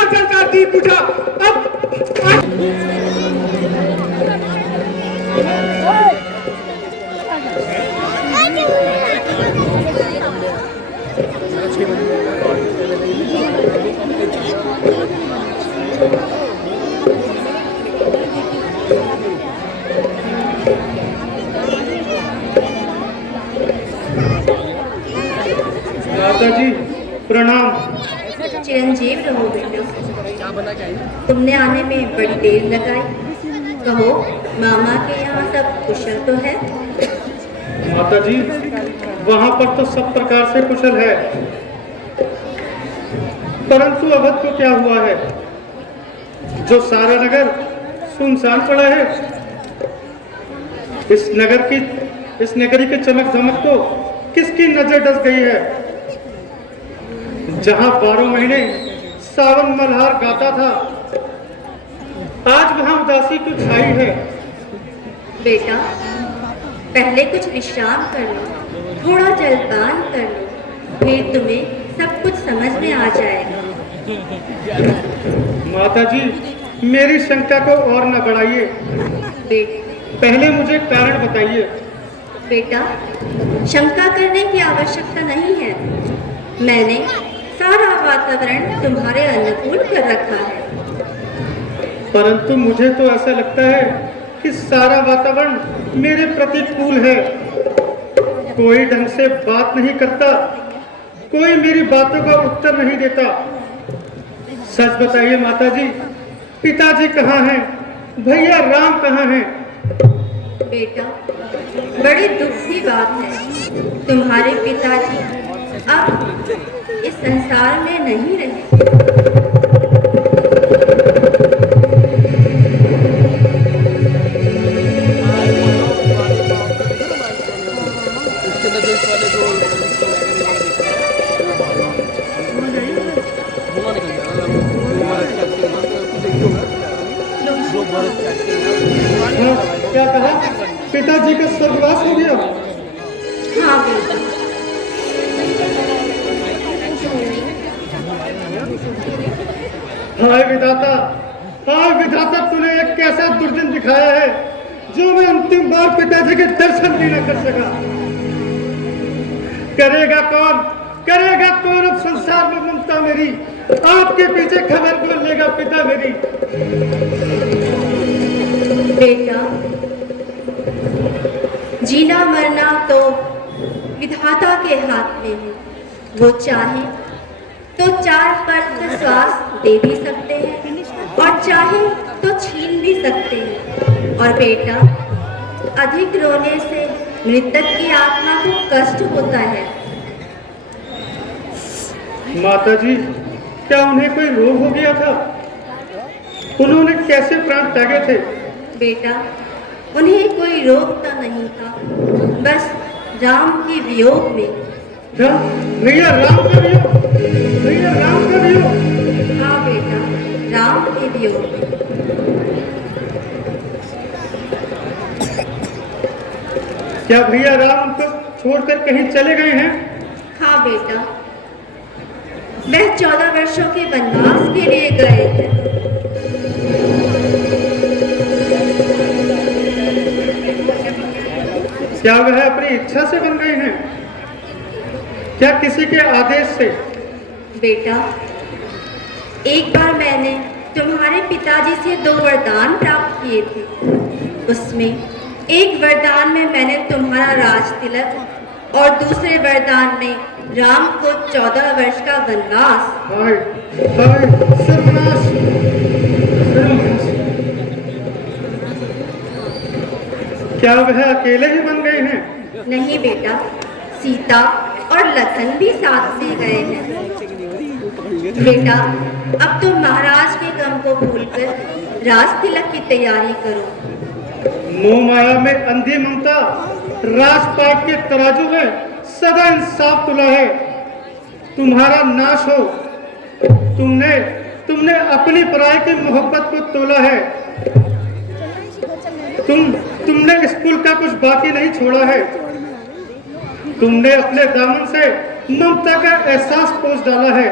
चल चल का दीप बुझा अब। माता जी प्रणाम। चिरंजीव रहो बेटा। तुमने आने में बड़ी देर लगाई। कहो, मामा के यहाँ सब कुशल तो है? माता जी वहां पर तो सब प्रकार से कुशल है, परंतु अवध को क्या हुआ है जो सारा नगर सुनसान पड़ा है। इस नगरी के चमक धमक को किसकी नजर डस गई है। जहां 12 महीने सावन मल्हार गाता था, आज वहां उदासी की छाई है। बेटा, पहले कुछ विश्राम कर लो, थोड़ा जलपान कर लो, फिर तुम्हें सब कुछ समझ में आ जाएगा। माता जी मेरी शंका को और न बढ़ाइए, पहले मुझे कारण बताइए। बेटा, शंका करने की आवश्यकता नहीं है। मैंने सारा वातावरण तुम्हारे अनुकूल कर रखा है। परंतु मुझे तो ऐसा लगता है कि सारा वातावरण मेरे प्रतिकूल है। कोई ढंग से बात नहीं करता, कोई मेरी बातों का उत्तर नहीं देता। सच बताइए माता जी, पिताजी कहाँ हैं? भैया राम कहाँ हैं? बेटा, बड़ी दुख की बात है, तुम्हारे पिताजी अब इस संसार में नहीं रहे। क्या कहा? पिताजी का स्वर्गवास हो गया? हाँ बेटा। हाय विधाता, हाय विधाता, तूने एक कैसा दुर्दिन दिखाया है जो मैं अंतिम बार पिताजी के दर्शन भी न कर सका। करेगा कौन अब संसार में ममता मेरी? आपके पीछे खबर कौन लेगा पिता मेरी? बेटा, जीना मरना तो विधाता के हाथ में है। वो चाहे तो 4 पल का श्वास दे भी सकते हैं और चाहे तो छीन भी सकते हैं। और बेटा, अधिक रोने से मृतक की आत्मा को कष्ट होता है। माता जी, क्या उन्हें कोई रोग हो गया था? उन्होंने कैसे प्राण त्यागे थे? बेटा, उन्हें कोई रोग तो नहीं था, बस राम के वियोग में। भैया राम का वियोग? भैया राम का वियोग? हाँ बेटा, राम के वियोग में। क्या भैया राम उनको छोड़कर कहीं चले गए हैं? हाँ बेटा, वह 14 वर्षों के वनवास के लिए गए थे। क्या वह अपनी इच्छा से बन गए हैं? क्या किसी के आदेश से? बेटा, एक बार मैंने तुम्हारे पिताजी से 2 वरदान प्राप्त किए थे। उसमें एक वरदान में मैंने तुम्हारा राज तिलक और दूसरे वरदान में राम को 14 वर्ष का वनवास। हाय हाय सर्वनाश, सर्वनाश। क्या वह अकेले ही बन गए हैं? नहीं बेटा, सीता और लखन भी साथ में गए हैं। बेटा, अब तुम महाराज के गम को भूलकर राज तिलक की तैयारी करो। मोह माया में अंधी ममता राजपाट के तराजू में सदा इंसाफ तुला है। तुम्हारा नाश हो। तुमने अपनी पराई की मोहब्बत को तोला है। तुमने स्कूल का कुछ बाकी नहीं छोड़ा है। तुमने अपने दामन से ममता का एहसास पोष डाला है।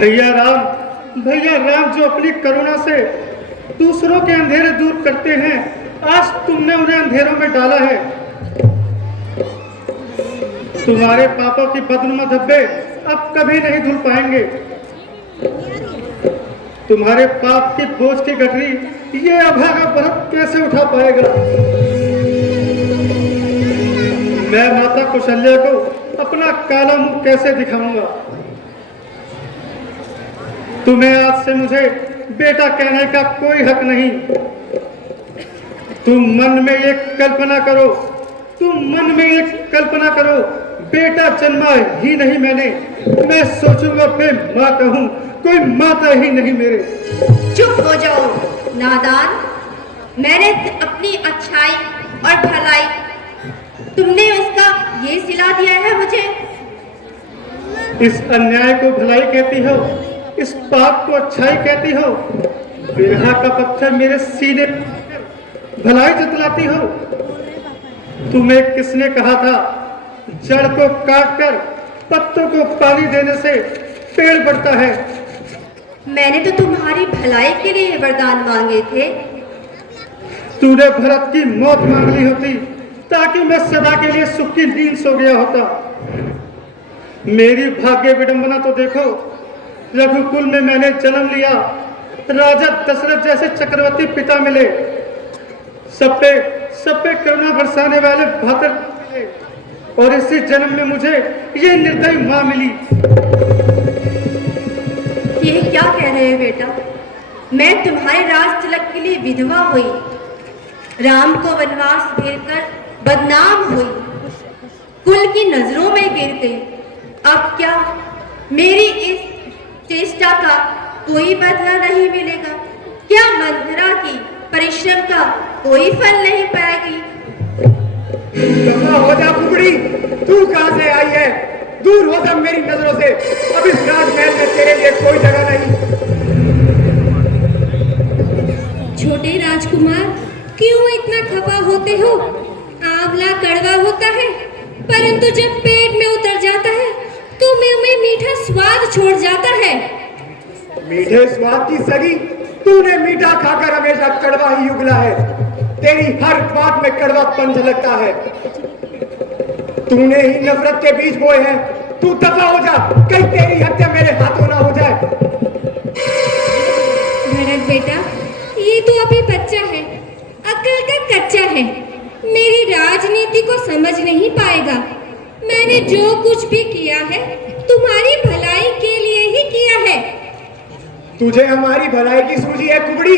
भैया राम जो अपनी करुणा से दूसरों के अंधेरे दूर करते हैं, आज तुमने उन्हें अंधेरों में डाला है। तुम्हारे पापों की बदनुमा धब्बे अब कभी नहीं धुल पाएंगे। तुम्हारे पाप की बोझ की गठरी ये अभागा भरत कैसे उठा पाएगा। मैं माता कौशल्या को अपना काला मुंह कैसे दिखाऊंगा। तुम्हें आज से मुझे बेटा कहने का कोई हक नहीं। तुम मन में एक कल्पना करो, बेटा जन्मा ही नहीं मैंने, मैं सोचूंगा मैं माँ कहूँ, कोई माता ही नहीं मेरे। चुप हो जाओ नादान। मैंने अपनी अच्छाई और भलाई, तुमने उसका ये सिला दिया है मुझे। इस अन्याय को भलाई कहती हो, इस पाप को अच्छाई कहती हो, बिरहा का पत्थर मेरे सीने भलाई जतलाती हो। तुम्हें किसने कहा था जड़ को काटकर पत्तों को पानी देने से पेड़ बढ़ता है। मैंने तो तुम्हारी भलाई के लिए वरदान मांगे थे। तूने भरत की मौत मांग ली होती ताकि मैं सदा के लिए सुख की नींद सो गया होता। मेरी भाग्य विडंबना तो देखो, रघुकुल में मैंने जन्म लिया, राजा दशरथ जैसे चक्रवर्ती पिता मिले, सब पे करुणा बरसाने वाले भातर मिले, और इसी जन्म में मुझे ये निर्दयी मां मिली। ये क्या कह रहे हो बेटा? मैं तुम्हारे राज तिलक के लिए विधवा हुई, राम को वनवास भेजकर बदनाम हुई, कुल की नजरों में गिर गई। अब क्या मेरी इस चेष्टा का कोई बदला नहीं मिलेगा? क्या मंथरा की परिश्रम का कोई फल नहीं पाएगी? दफा हो जा कुकड़ी, तू कहां से आई है? दूर हो जा मेरी नजरों से। अब इस राजमहल में तेरे लिए कोई जगह नहीं। छोटे राजकुमार, क्यों इतना खफा होते हो? आंवला कड़वा होता है, परंतु जब पेट में उतर जाता है तो मुंह में मीठा स्वाद छोड़ जाता है। मीठे स्वाद की सगी, तूने मीठा खाकर हमेशा कड़वा ही उगला है। तेरी हर बात में कड़वापन झलकता है। तूने ही नफरत के बीज बोए हैं। तू दफा हो जा, कहीं तेरी हत्या मेरे हाथों ना हो जाए। भरत बेटा, ये तो अभी बच्चा है, अक्ल का कच्चा है, मेरी राजनीति को समझ नहीं पाएगा। मैंने जो कुछ भी किया है तुम्हारी भलाई के लिए ही किया है। तुझे हमारी भलाई की सूझी है कुबड़ी?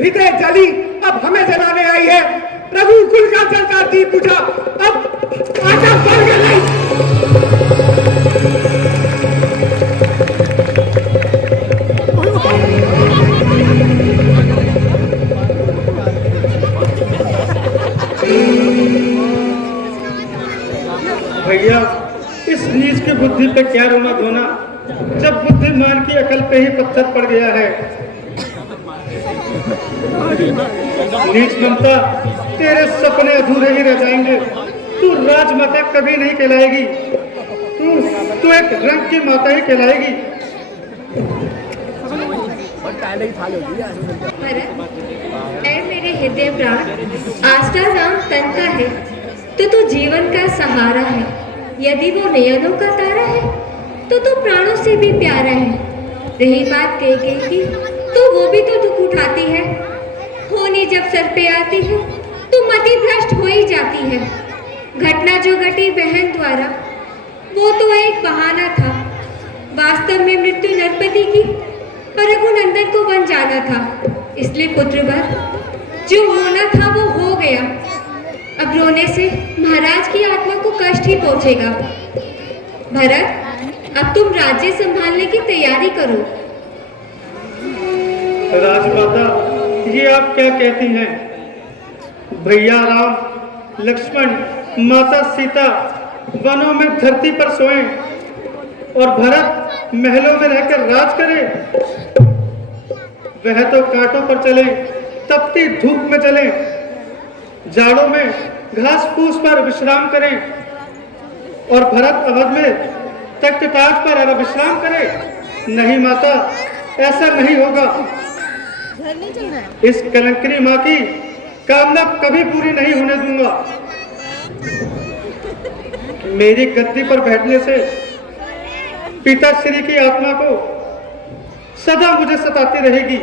हृदय जली अब हमें जलाने आई है। रघुकुल का जलता दीप बुझा, अब आटा बढ़ गया नहीं। भैया, इस नीच की बुद्धि पे क्या रोना धोना, जब बुद्धिमान की अकल पे ही पत्थर पड़ गया है। नीच ममता, तेरे सपने अधूरे ही रह जाएंगे। तू राजमाता कभी नहीं कहलाएगी। तू एक रंग की माता ही कहलाएगी। भरत, ऐ मेरे हृदय प्राण, आस्था राम तन का है तो तू जीवन का सहारा है। यदि वो नयनों का तारा है तो तू प्राणों से भी प्यारा है। रही बात कैकेयी की, तो वो भी तो दुख उठाती है। होनी जब सर पे आती है तो मति भ्रष्ट हो ही जाती है। घटना जो घटी बहन द्वारा, वो तो एक बहाना था। वास्तव में मृत्यु नरपति की और रघुनंदन को वन जाना था, इसलिए पुत्रवत जो होना था वो हो गया। अब रोने से महाराज की आत्मा को कष्ट ही पहुंचेगा। भरत, अब तुम राज्य संभालने की तैयारी करो। राजमाता, ये आप क्या कहती हैं? भैया राम, लक्ष्मण, माता सीता वनों में धरती पर सोएं और भरत महलों में रहकर राज करे। वह तो कांटों पर चले, तपती धूप में चले, जाड़ों में घास फूस पर विश्राम करें, और भरत अवध में तख्त ताज पर विश्राम करे। नहीं माता, ऐसा नहीं होगा। इस कलंकनी माँ की कामना कभी पूरी नहीं होने दूंगा। मेरी गद्दी पर बैठने से पिताश्री की आत्मा को सदा मुझे सताती रहेगी।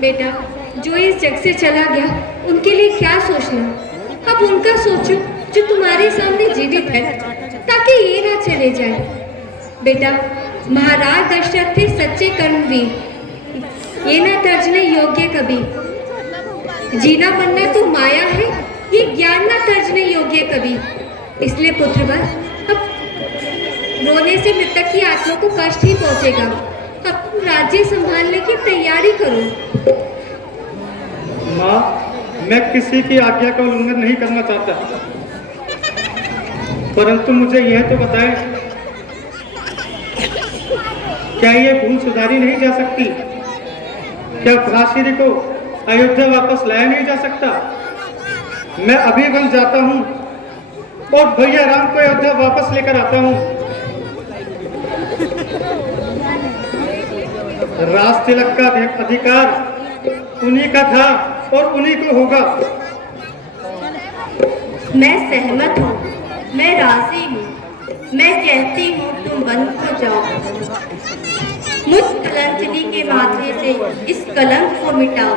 बेटा, जो इस जग से चला गया उनके लिए क्या सोचना, अब उनका सोचो जो तुम्हारे सामने जीवित है, ताकि ये ना चले जाए। बेटा, महाराज दशरथ थे सच्चे कर्मवीर, ये ना तर्जने योग्य कभी। जीना बनना तो माया है, ये ज्ञान ना तर्जने योग्य कभी। इसलिए पुत्रवर, अब रोने से मृतक की आत्मा को कष्ट ही पहुंचेगा। अब तुम राज्य संभालने की तैयारी करो। माँ, मैं किसी की आज्ञा का उल्लंघन नहीं करना चाहता, परंतु मुझे यह तो बताएं, क्या ये भूल सुधारी नहीं जा सकती? क्या भ्रासिरी को अयोध्या वापस लाया नहीं जा सकता? मैं अभी वन जाता हूँ और भैया राम को अयोध्या वापस लेकर आता हूँ। राज तिलक का अधिकार उन्हीं का था और उन्हीं को होगा। मैं सहमत हूँ, मैं राजी हूँ। मैं कहती हूँ तुम वन को जाओ। मुझ कलंकनी के माथे से इस कलंक को मिटाओ,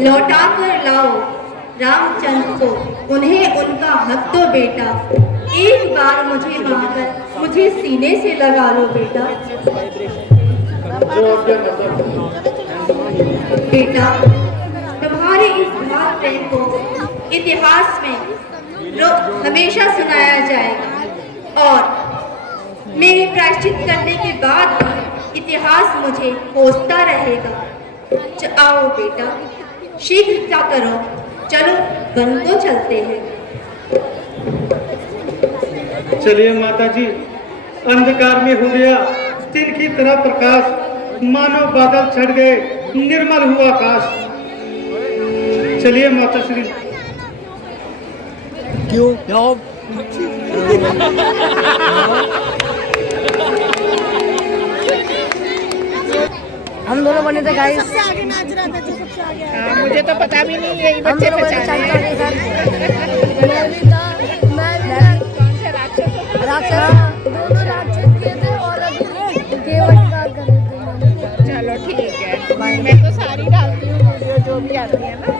लौटा कर लाओ रामचंद्र को। उन्हें उनका हक दो बेटा। एक बार मुझे मांगकर मुझे सीने से लगा लो बेटा। बेटा, तुम्हारे इस भाव प्रेम को इतिहास में हमेशा सुनाया जाएगा और मेरे प्रायश्चित करने के बाद भी इतिहास मुझे कोसता रहेगा। आओ बेटा, शीघ्रता करो, चलो वन को चलते हैं। चलिए माता जी, अंधकार में हो गया दिन की तरह प्रकाश, मानो बादल छट गए, निर्मल हुआ आकाश। चलिए माता श्री। क्यों हम दोनों बने थे गाइस। सबसे आगे नाच रहा था, जो सबसे आगे आया। हाँ, मुझे तो पता भी नहीं है, ये बच्चे बचा रहे हैं। कौन सा राक्षस होता? दोनों राक्षस किए थे और अभी केवल कर रहे थे। चलो ठीक है, मैं तो सारी डालती हूँ वीडियो जो भी आती है ना।